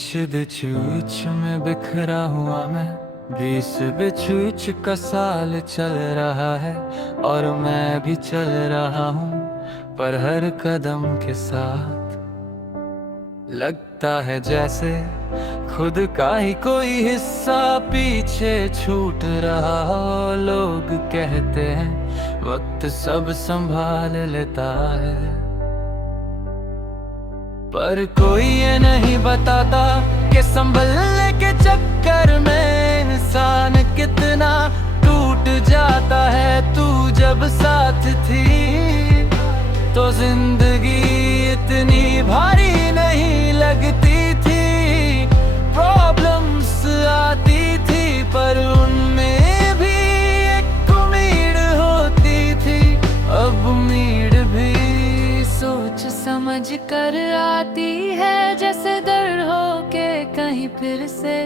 बीच बिचूच में बिखरा हुआ मैं, बीच बिचूच का साल चल रहा है और मैं भी चल रहा हूँ, पर हर कदम के साथ लगता है जैसे खुद का ही कोई हिस्सा पीछे छूट रहा हो। लोग कहते हैं वक्त सब संभाल लेता है, पर कोई ये नहीं बताता कि संभलने के चक्कर में इंसान कितना टूट जाता है। तू जब साथ थी तो जिंदगी इतनी भारी नहीं लगती थी। प्रॉब्लम्स आती थी पर उनमें भी एक उम्मीद होती थी। अब उम्मीद भी सोच समझ कर आती है, जैसे डर हो के कहीं फिर से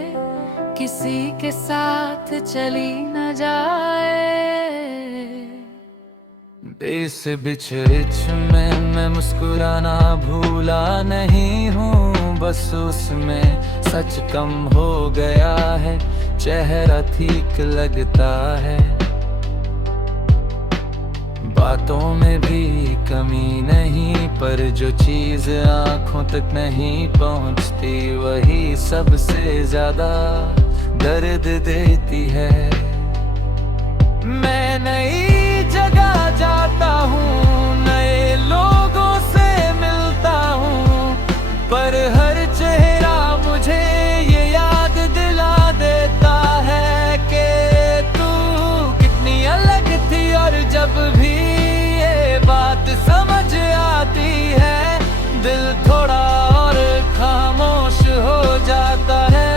किसी के साथ चली न जाए। इस बिच में मैं मुस्कुराना भूला नहीं हूँ, बस उसमें सच कम हो गया है, चेहरा ठीक लगता है। बातों में भी कमी नहीं, पर जो चीज आंखों तक नहीं पहुंचती वही सबसे ज्यादा दर्द देती है। मैं नई जगह जाता हूँ, नए लोगों से मिलता हूँ, पर हर चेहरा मुझे ये याद दिला देता है कि तू कितनी अलग थी। और जब भी ये बात समझ आती है, दिल थोड़ा और खामोश हो जाता है।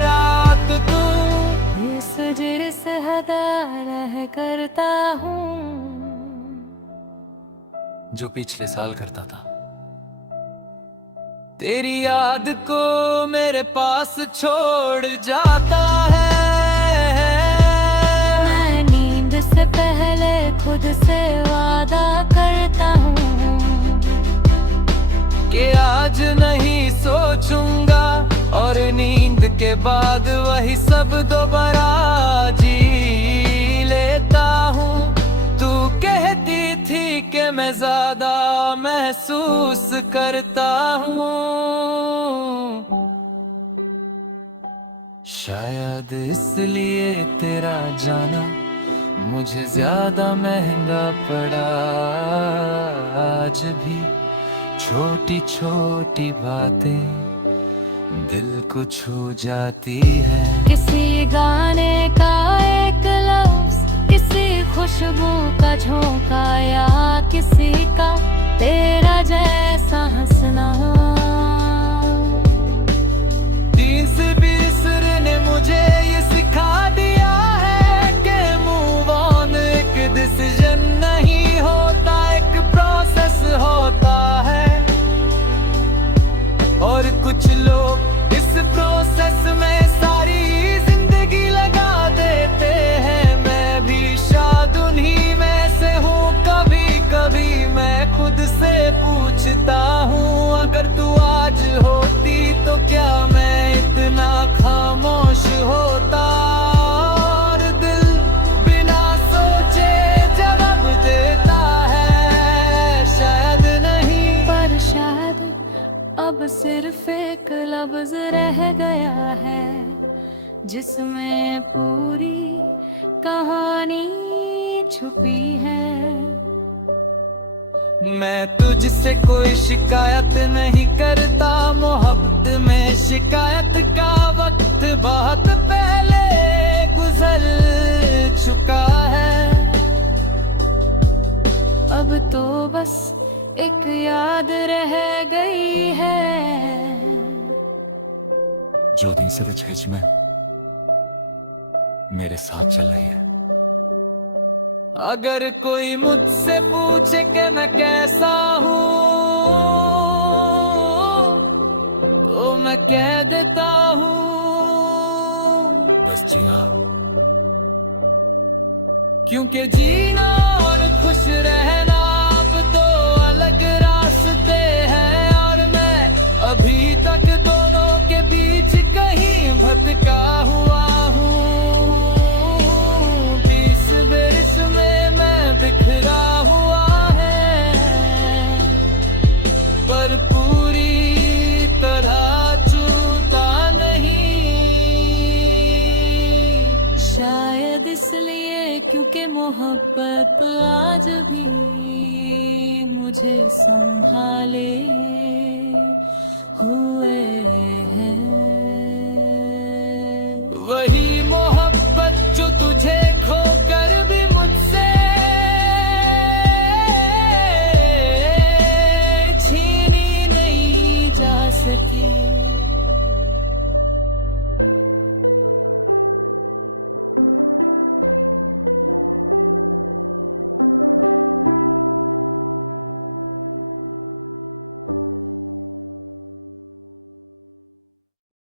रात तू इस जिस हदा रह करता हूँ जो पिछले साल करता था। तेरी याद को मेरे पास छोड़ जाता है। मैं नींद से पहले खुद से वादा करता हूँ कि आज नहीं सोचूंगा, और नींद के बाद वही सब दोबारा जी लेता हूँ। तू कहती थी कि मैं ज्यादा महसूस करता हूँ, शायद इसलिए तेरा जाना मुझे ज्यादा महंगा पड़ा। आज भी छोटी छोटी बातें दिल को छू जाती है। किसी गाने का एक लफ्ज, किसी खुशबू का झोंका, या किसी का तेरा जैसा हंसना। 30-20 ने मुझे ये सिखा दिया है कि मूव ऑन एक डिसीजन नहीं होता, एक प्रोसेस होता है। और कुछ लोग इस प्रोसेस में सारी जिंदगी लगा देते हैं, मैं भी शायद उन्हीं में से हूँ। कभी कभी मैं खुद से पूछता हूँ, अगर तू आज होती तो क्या मैं इतना खामोश होता। और दिल बिना सोचे जवाब देता है शायद नहीं, पर शायद अब सिर्फ एक लफ्ज रह गया है, जिसमें पूरी कहानी छुपी है। मैं तुझसे कोई शिकायत नहीं करता, मोहब्बत में शिकायत का वक्त बहुत पहले गुजर चुका है। अब तो बस एक याद रह गई है, जो दिन से हिच में मेरे साथ चल रही है। अगर कोई मुझसे पूछे कि मैं कैसा हूँ, तो मैं कह देता हूँ बस जिया। क्योंकि जीना और खुश रहना अब दो अलग रास्ते हैं, और मैं अभी तक दो क्योंकि मोहब्बत आज भी मुझे संभाले हुए है। वही मोहब्बत जो तुझे खो